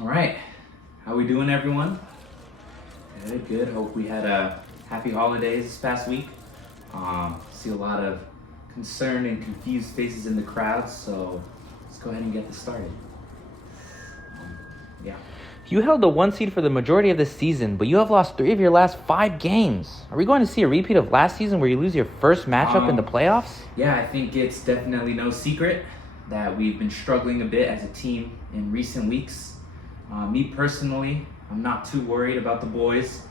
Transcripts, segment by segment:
All right, how we doing, everyone? Good, good. Hope we had a happy holidays this past week. See a lot of concerned and confused faces in the crowd, so let's go ahead and get this started. Yeah. You held the 1 seed for the majority of the season, but you have lost 3 of your last 5 games. Are we going to see a repeat of last season where you lose your first matchup in the playoffs? Yeah, I think it's definitely no secret that we've been struggling a bit as a team in recent weeks. Me personally, I'm not too worried about the boys.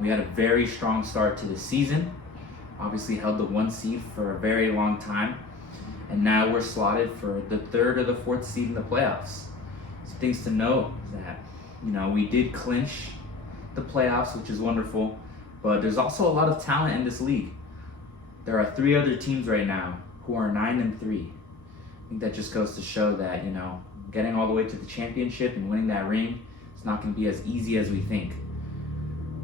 We had a very strong start to the season. Obviously held the 1 seed for a very long time. And now we're slotted for the 3rd or the 4th seed in the playoffs. So things to note is that, we did clinch the playoffs, which is wonderful. But there's also a lot of talent in this league. There are 3 other teams right now who are 9-3. I think that just goes to show that, getting all the way to the championship and winning that ring is not going to be as easy as we think.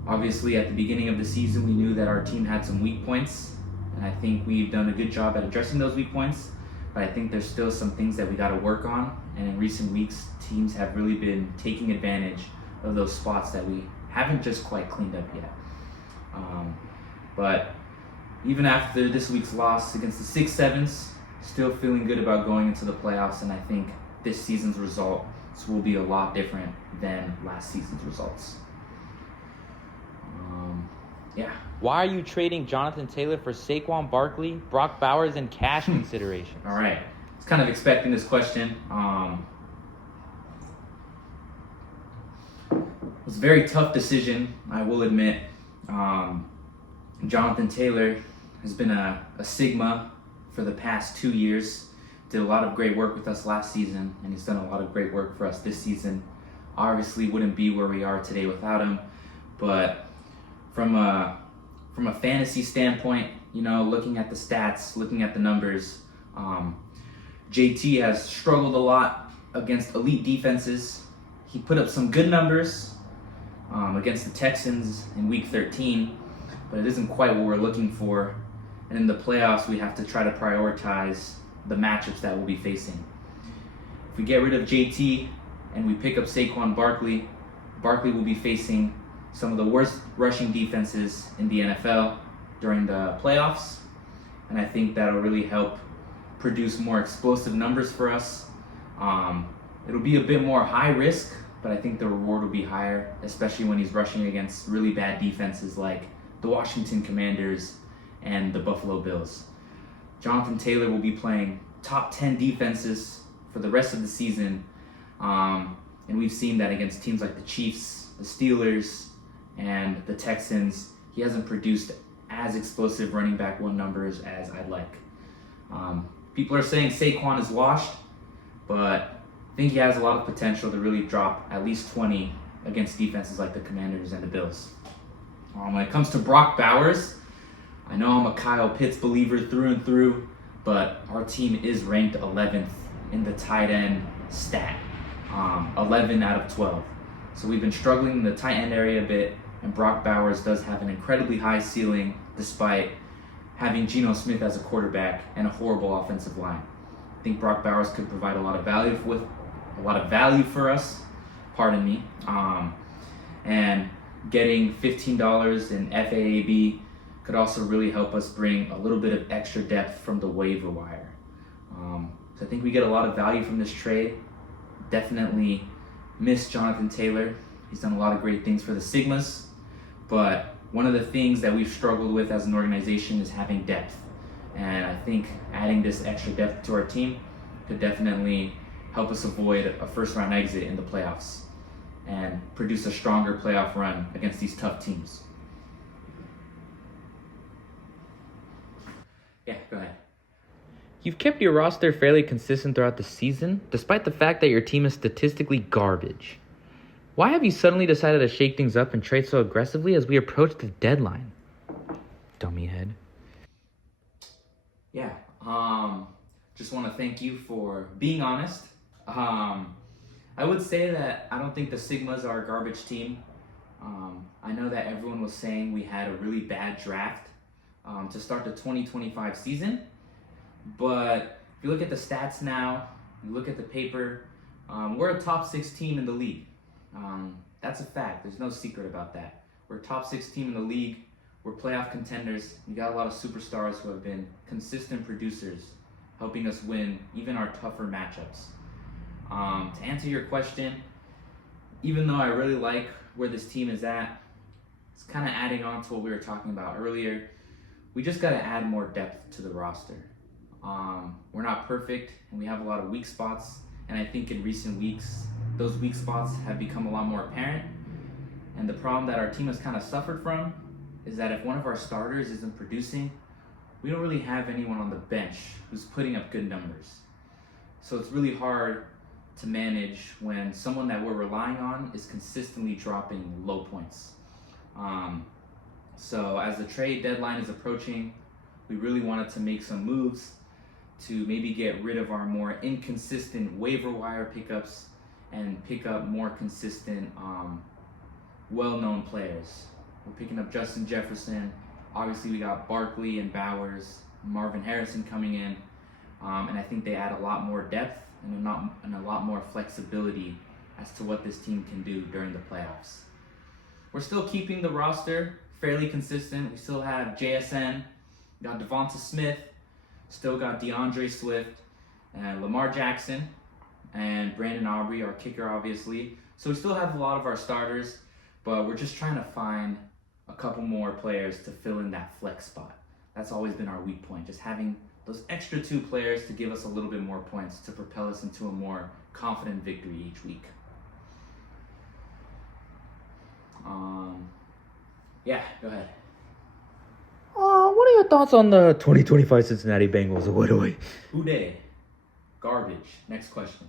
Obviously, at the beginning of the season, we knew that our team had some weak points, and I think we've done a good job at addressing those weak points, but I think there's still some things that we got to work on, and in recent weeks, teams have really been taking advantage of those spots that we haven't just quite cleaned up yet. But even after this week's loss against the 6-7s, still feeling good about going into the playoffs, and I think this season's results will be a lot different than last season's results. Yeah. Why are you trading Jonathan Taylor for Saquon Barkley, Brock Bowers, and cash considerations? All right. I was kind of expecting this question. It was a very tough decision, I will admit. Jonathan Taylor has been a Sigma for the past 2 years. Did a lot of great work with us last season, and he's done a lot of great work for us this season. Obviously wouldn't be where we are today without him, but from a fantasy standpoint, looking at the stats, looking at the numbers, JT has struggled a lot against elite defenses. He put up some good numbers against the Texans in Week 13, but it isn't quite what we're looking for. And in the playoffs, we have to try to prioritize the matchups that we'll be facing. If we get rid of JT and we pick up Saquon Barkley, Barkley will be facing some of the worst rushing defenses in the NFL during the playoffs, and I think that'll really help produce more explosive numbers for us. It'll be a bit more high risk, but I think the reward will be higher, especially when he's rushing against really bad defenses like the Washington Commanders and the Buffalo Bills. Jonathan Taylor will be playing top 10 defenses for the rest of the season, and we've seen that against teams like the Chiefs, the Steelers, and the Texans. He hasn't produced as explosive running back one numbers as I'd like. People are saying Saquon is washed, but I think he has a lot of potential to really drop at least 20 against defenses like the Commanders and the Bills. When it comes to Brock Bowers, I know I'm a Kyle Pitts believer through and through, but our team is ranked 11th in the tight end stat, 11 out of 12. So we've been struggling in the tight end area a bit, and Brock Bowers does have an incredibly high ceiling despite having Geno Smith as a quarterback and a horrible offensive line. I think Brock Bowers could provide a lot of value for us, and getting $15 in FAAB could also really help us bring a little bit of extra depth from the waiver wire. So I think we get a lot of value from this trade. Definitely miss Jonathan Taylor. He's done a lot of great things for the Sigmas, but one of the things that we've struggled with as an organization is having depth. And I think adding this extra depth to our team could definitely help us avoid a first-round exit in the playoffs and produce a stronger playoff run against these tough teams. Yeah, go ahead. You've kept your roster fairly consistent throughout the season, despite the fact that your team is statistically garbage. Why have you suddenly decided to shake things up and trade so aggressively as we approach the deadline? Dummy head. Yeah, just want to thank you for being honest. I would say that I don't think the Sigmas are a garbage team. I know that everyone was saying we had a really bad draft to start the 2025 season, but if you look at the stats now, you look at the paper, We're a top 6 team in the league. That's a fact. There's no secret about that. We're a top 6 team in the league. We're playoff contenders. We got a lot of superstars who have been consistent producers, helping us win even our tougher matchups. To answer your question, even though I really like where this team is at, it's kind of adding on to what we were talking about earlier. We just got to add more depth to the roster. We're not perfect, and we have a lot of weak spots. And I think in recent weeks, those weak spots have become a lot more apparent. And the problem that our team has kind of suffered from is that if one of our starters isn't producing, we don't really have anyone on the bench who's putting up good numbers. So it's really hard to manage when someone that we're relying on is consistently dropping low points. So as the trade deadline is approaching, we really wanted to make some moves to maybe get rid of our more inconsistent waiver wire pickups and pick up more consistent, well-known players. We're picking up Justin Jefferson. Obviously, we got Barkley and Bowers, Marvin Harrison coming in, and I think they add a lot more depth and a lot more flexibility as to what this team can do during the playoffs. We're still keeping the roster fairly consistent. We still have JSN, we got Devonta Smith, still got DeAndre Swift, and Lamar Jackson, and Brandon Aubrey, our kicker, obviously. So we still have a lot of our starters, but we're just trying to find a couple more players to fill in that flex spot. That's always been our weak point, just having those extra 2 players to give us a little bit more points to propel us into a more confident victory each week. Yeah, go ahead. What are your thoughts on the 2025 Cincinnati Bengals? Who dey? Garbage. Next question.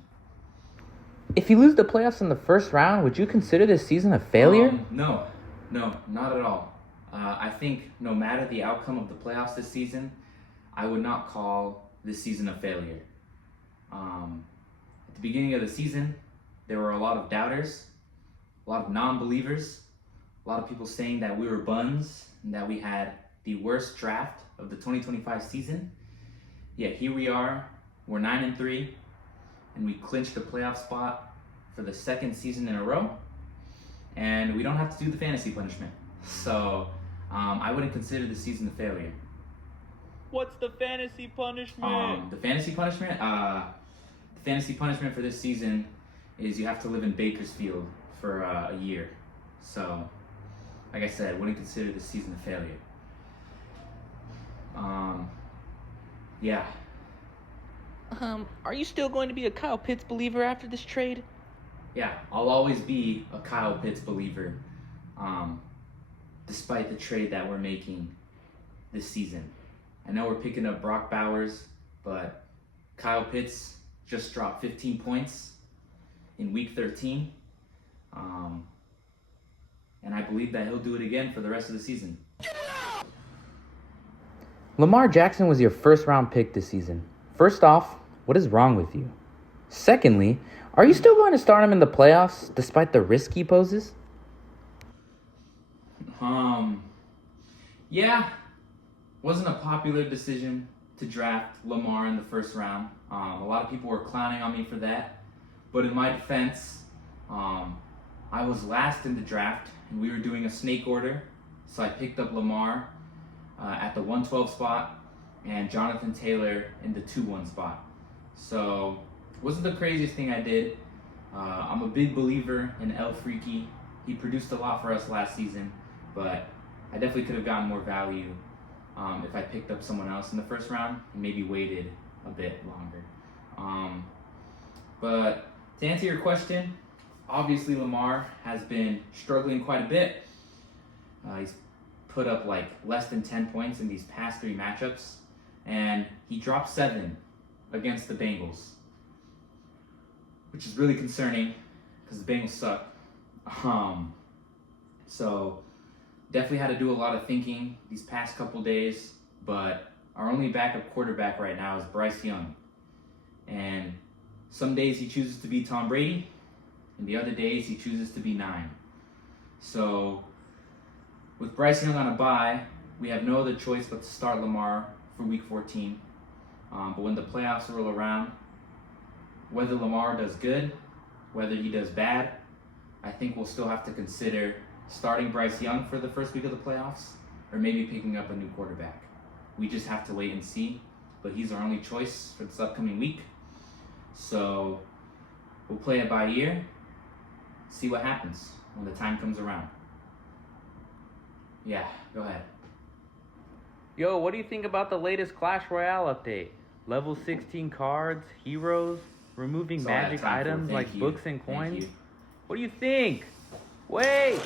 If you lose the playoffs in the first round, would you consider this season a failure? No, not at all. I think no matter the outcome of the playoffs this season, I would not call this season a failure. At the beginning of the season, there were a lot of doubters, a lot of non-believers, a lot of people saying that we were buns and that we had the worst draft of the 2025 season. Yet here we are, we're 9-3, and we clinched a playoff spot for the 2nd season in a row, and we don't have to do the fantasy punishment. So I wouldn't consider the season a failure. What's the fantasy punishment? The fantasy punishment? The fantasy punishment for this season is you have to live in Bakersfield for a year. So, like I said, I wouldn't consider this season a failure. Yeah. Are you still going to be a Kyle Pitts believer after this trade? Yeah, I'll always be a Kyle Pitts believer, despite the trade that we're making this season. I know we're picking up Brock Bowers, but Kyle Pitts just dropped 15 points in week 13. And I believe that he'll do it again for the rest of the season. Lamar Jackson was your first round pick this season. First off, what is wrong with you? Secondly, are you still going to start him in the playoffs despite the risk he poses? Yeah, wasn't a popular decision to draft Lamar in the first round. A lot of people were clowning on me for that. But in my defense, I was last in the draft, and we were doing a snake order. So I picked up Lamar at the 112 spot and Jonathan Taylor in the 2-1 spot. So it wasn't the craziest thing I did. I'm a big believer in El Freaky. He produced a lot for us last season, but I definitely could have gotten more value if I picked up someone else in the first round and maybe waited a bit longer. But to answer your question, obviously Lamar has been struggling quite a bit. He's put up like less than 10 points in these past 3 matchups, and he dropped 7 against the Bengals, which is really concerning because the Bengals suck. So definitely had to do a lot of thinking these past couple days, but our only backup quarterback right now is Bryce Young. And some days he chooses to be Tom Brady, and the other days he chooses to be 9. So with Bryce Young on a bye, we have no other choice but to start Lamar for week 14. But when the playoffs roll around, whether Lamar does good whether he does bad, I think we'll still have to consider starting Bryce Young for the first week of the playoffs or maybe picking up a new quarterback. We just have to wait and see, but he's our only choice for this upcoming week. So we'll play it by ear, see what happens when the time comes around. Yeah, go ahead. Yo, what do you think about the latest Clash Royale update? Level 16 cards, heroes, removing That's all I have magic time for. items Thank like you. books and Thank coins? you. What do you think? Wait!